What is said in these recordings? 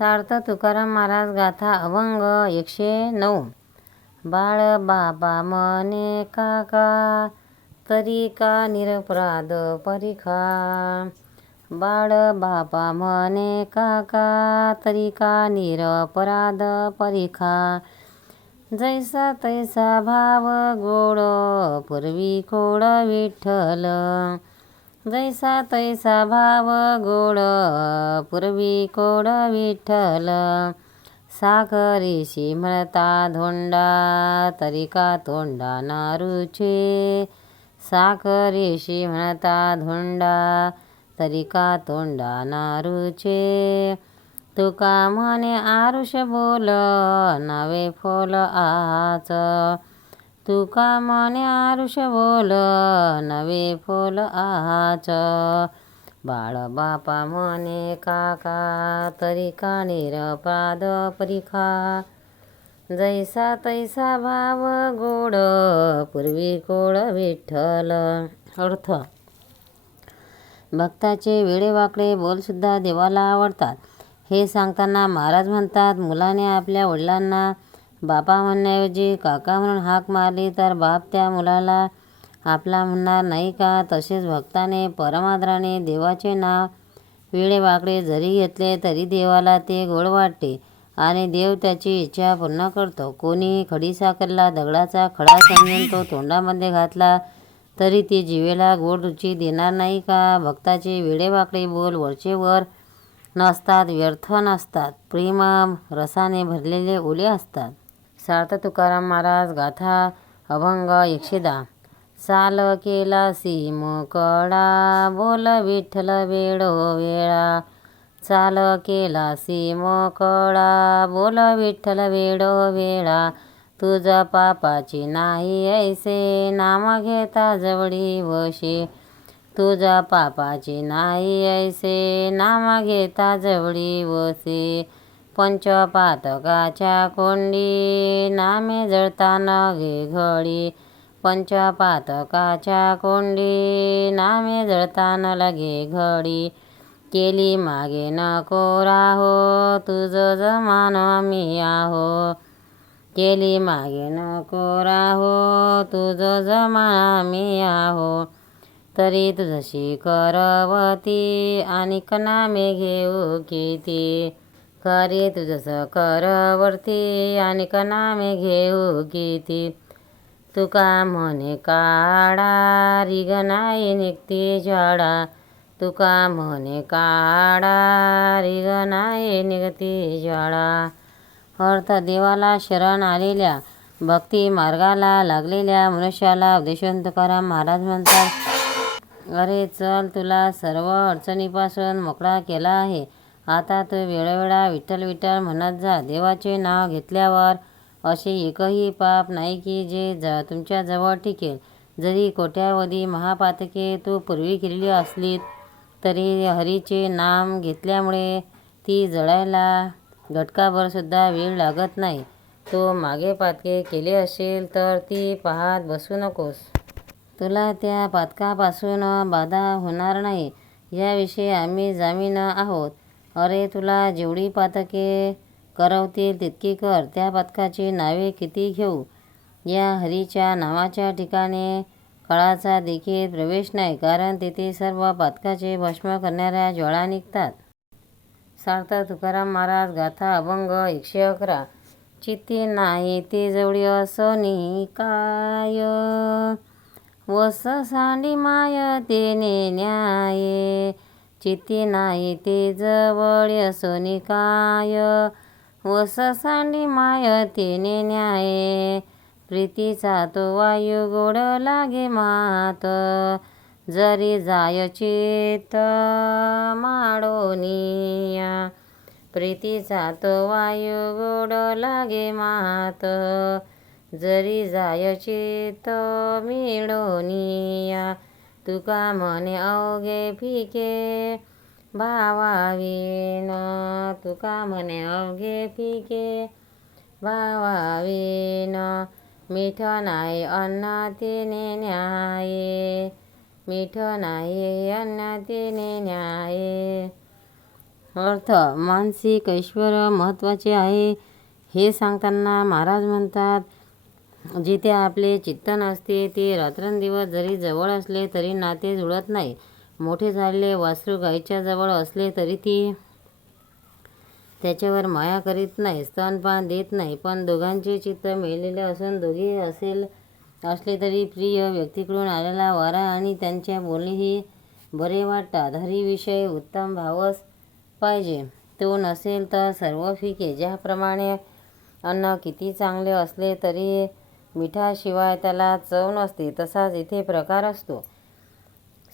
सार्थ तुकाराम महाराज गाथा अभंग एकशे नऊ. बाळ बाबा मने काका तरी का निरपराध परिखा? बाळ बाबा मने काका तरी का निरपराध परिखा? जैसा तैसा भाव गोड पूर्वी खोड विठ्ठल. जैसा तैसा भाव गोड पूर्वी कोड विठ्ठल. साखरीशी म्हणता धोंडा तरिका तोंडा नारूचे. साखरीशी म्हणता धोंडा तरिका तोंडा नारूचे. तुका म्हणे आरुष बोल नवे फोल आच तुका म्हणे आरुष बोल नवे फोल आहाच. बाळ बापा म्हणे काका तरी का निरपाद परिखा. जैसा तैसा भाव गोड पूर्वी कोळ विठ्ठल. अर्थ. भक्ताचे वेडेवाकडे बोलसुद्धा देवाला आवडतात. हे सांगताना महाराज म्हणतात मुलाने आपल्या वडिलांना बापा म्हणण्याऐवजी काका म्हणून हाक मारली तर बाप त्या मुलाला आपला म्हणणार नाही का? तसेच भक्ताने परमादराने देवाचे नाव वेडेवाकडे जरी घेतले तरी देवाला ते गोड वाटते आणि देव त्याची इच्छा पूर्ण करतो. कोणी खडीसाखरला दगडाचा खडा समजून तो तोंडामध्ये घातला तरी ती जिवेला गोड रुची देणार नाही का? भक्ताचे वेडेवाकडे बोल वरचे वर नसतात व्यर्थ नसतात. प्रेम रसाने भरलेले ओले असतात. सार्थ तुकाराम महाराज गाथा अभंग एकशे दहा साल केला सीम कडा बोल विठ्ठल वेळो वेळा. चाल केला सीम कडा बोल विठ्ठल वेळो वेळा. तुझा पापाची नाही ऐसे नाम घेता जवळी वशी. तुझ्या पापाची नाही ऐसे नाम घेता जवळी वसे पंचपातकाच्या कोंडी नामे जळताना घे घडी. पंचपातकाच्या कोंडी नामे जळताना लगे घडी. केली मागे नको राहो तुझं जमान आम्ही आहो. केली मागे नको राहो तुझं जमान आम्ही आहो. तरी तुझशी करवती आणि नामे घेऊ किती? करी तुझस करवरती आणि नामे घेऊ किती तुका म्हणे काढा नाही निघती झाडा. तुका म्हणे काढा नाही निघती झाडा. अर्थ देवाला शरण आलेल्या भक्ती मार्गाला लागलेल्या मनुष्याला उपदेशून तुकाराम महाराज म्हणतात अरे चल तुला सर्व अडचणीपासून मोकळा केला आहे. आता तू वेळोवेळा विठ्ठल विठ्ठल म्हणत जा. देवाचे नाव घेतल्यावर असे एकही पाप नाही की जे ज तुमच्याजवळ टिकेल. जरी कोट्यावधी महापातके तू पूर्वी केलेली असली तरी हरीचे नाम घेतल्यामुळे ती जळायला घटकाभरसुद्धा वेळ लागत नाही. तो मागे पातके केले असेल तर ती पाहत बसू नकोस. तुला त्या पातकापासून बाधा होणार नाही. याविषयी आम्ही जामीन आहोत. अरे तुला जेवढी पातके करवतील तितकी कर. त्या पातकाची नावे किती घेऊ? या हरीच्या नावाच्या ठिकाणी काळाचा देखील प्रवेश नाही कारण तेथे सर्व पातकाचे भस्म करणाऱ्या ज्वाळा निघतात. सार्थ तुकाराम महाराज गाथा अभंग एकशे अकरा. चित्ती नाही ते जवळी असं काय? वस सांडी माय ते न्याये. चिती नाही ते जवळ असोनी काय. वस सांडी माय तेने न्याय. प्रीतीचा तो वायू गोड लागे मात. जरी जाय चित माडोनिया प्रीतीचा तो वायू गोड लागे मात. जरी जाय चित मिळोनिया तुका म्हणे अवघे फिके भावावीन तुका म्हणे अवघे फिके भावावीन मिठ नाही अन्न तिने न्याये. मिठ नाही अन्न तिने न्याये. अर्थ मानसिक ऐश्वर महत्त्वाचे आहे. हे सांगताना महाराज म्हणतात जिथे आपले चित्त नसते ते रात्रंदिवस जरी जवळ असले तरी नाते जुळत नाही. मोठे झालेले वासरू गाईच्या जवळ असले तरी ती त्याच्यावर माया करीत नाही स्तनपान देत नाही. पण दोघांचे चित्त मिळलेले असून दोघे असेल असले तरी प्रिय व्यक्तीकडून आलेला वारा आणि त्यांच्या बोलीही बरे वाटतात. हरीविषयी उत्तम भावच पाहिजे. तो नसेल तर सर्व फिके. ज्याप्रमाणे अन्न किती चांगले असले तरी मिठाशिवाय त्याला चव नसते तसाच इथे प्रकार असतो.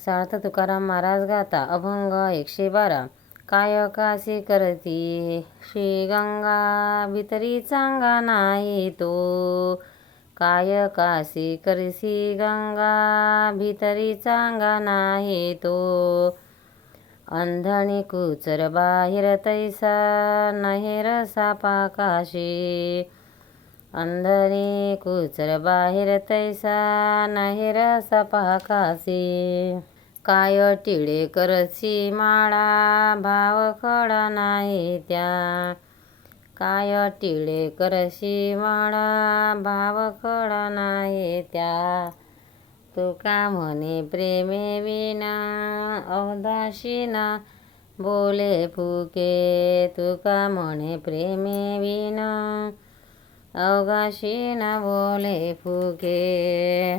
सार्थ तुकाराम महाराज गाता अभंग एकशे बारा. काय काशी करती? श्री गंगा भितरी चांगा नाही तो. काय काशी करसी गंगा भीतरी चांगा नाही तो. अंधणी कुचर बाहेर तैसा नहेर काशी काशी कुचर बाहेर तैसा नहेर सापा काशी काय टिळे करसी माळा भाव खडा नाही त्या. काय टिळे करसी माळा भाव खडा नाही त्या. तुका म्हणे प्रेमे विना अवदाशीना बोले फुके? तुका म्हणे प्रेमे विना अवगाशीना बोले फुके.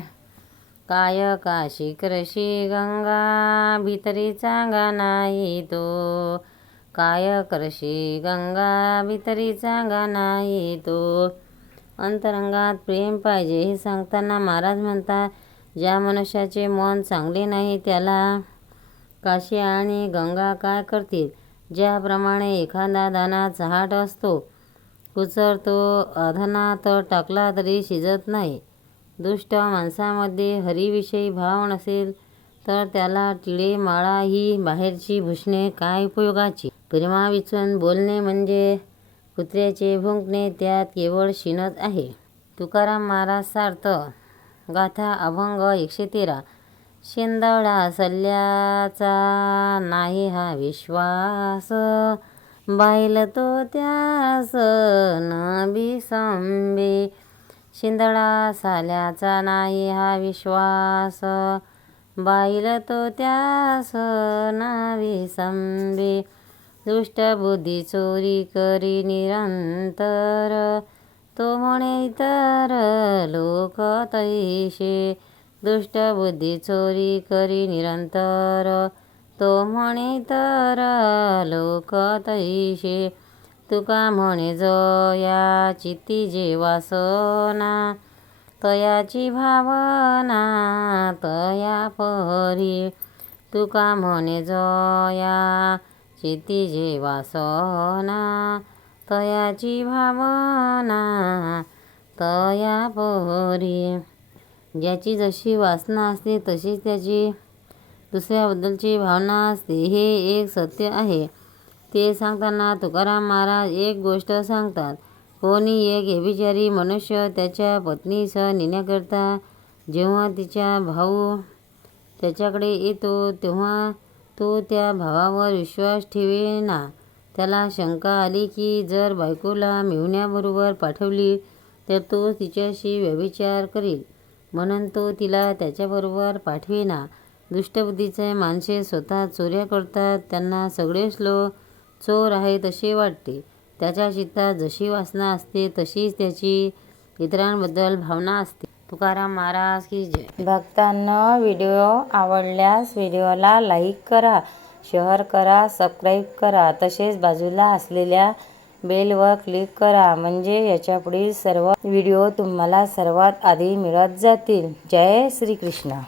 काय काशी कृषी गंगा भितरी चांगा नाही तो. काय कृषी गंगा भितरी चांगा नाही तो. अंतरंगात प्रेम पाहिजे हे सांगताना महाराज म्हणतात ज्या मनुष्याचे मन चांगले नाही त्याला काशी आणि गंगा काय करतील? ज्याप्रमाणे एखादा दाना चहाट असतो कुचरतो अधनात टाकला तरी शिजत नाही. दुष्ट माणसामध्ये हरीविषयी भाव नसेल तर त्याला टिळे माळा ही बाहेरची भूषणे काय उपयोगाची? प्रेमाविचून बोलणे म्हणजे कुत्र्याचे भुंकणे त्यात केवळ शिणच आहे. तुकाराम महाराज सार्थ गाथा अभंग एकशे तेरा. शेंदळा सल्ल्याचा नाही हा विश्वास. बाईल तो त्यास न बिसंबे शिंदळा साल्याचा नाही हा विश्वास. बाईल तो त्यास न विसंबे दुष्ट बुद्धी चोरी करी निरंतर. तो म्हणे तर लोक तैशे. दुष्ट बुद्धी चोरी करी निरंतर. तो म्हणे तर लोक तैशे तुका म्हणे जो या चित्ती जे वासना तयाची भावना तया परी तुका म्हणे जो या चित्ती जे वासना तयाची भावना तया परी. ज्याची जशी वासना असते तशीच त्याची दुसऱ्याबद्दलची भावना असते हे एक सत्य आहे. ते सांगताना तुकाराम महाराज एक गोष्ट सांगतात. कोणी एक व्यभिचारी मनुष्य त्याच्या पत्नीसह नेण्याकरता जेव्हा तिच्या भाऊ त्याच्याकडे येतो तेव्हा तो त्या भावावर विश्वास ठेवेना. त्याला शंका आली की जर बायकोला मिळण्याबरोबर पाठवली तर तो तिच्याशी व्यभिचार करील. म्हणून तो तिला त्याच्याबरोबर पाठवेना. दुष्टबुद्धीचे माणसे स्वतः चोऱ्या करतात त्यांना सगळेच लोक चोर आहेत असे वाटते. त्याच्या चित्तात जशी वासना असते तशीच त्याची इतरांबद्दल भावना असते. तुकाराम महाराज की जय. भक्तांना व्हिडिओ आवडल्यास व्हिडिओला लाईक करा शेअर करा सबस्क्राईब करा. तसेच बाजूला असलेल्या बेलवर क्लिक करा म्हणजे याच्यापुढील सर्व व्हिडिओ तुम्हाला सर्वात आधी मिळत जातील. जय श्रीकृष्ण.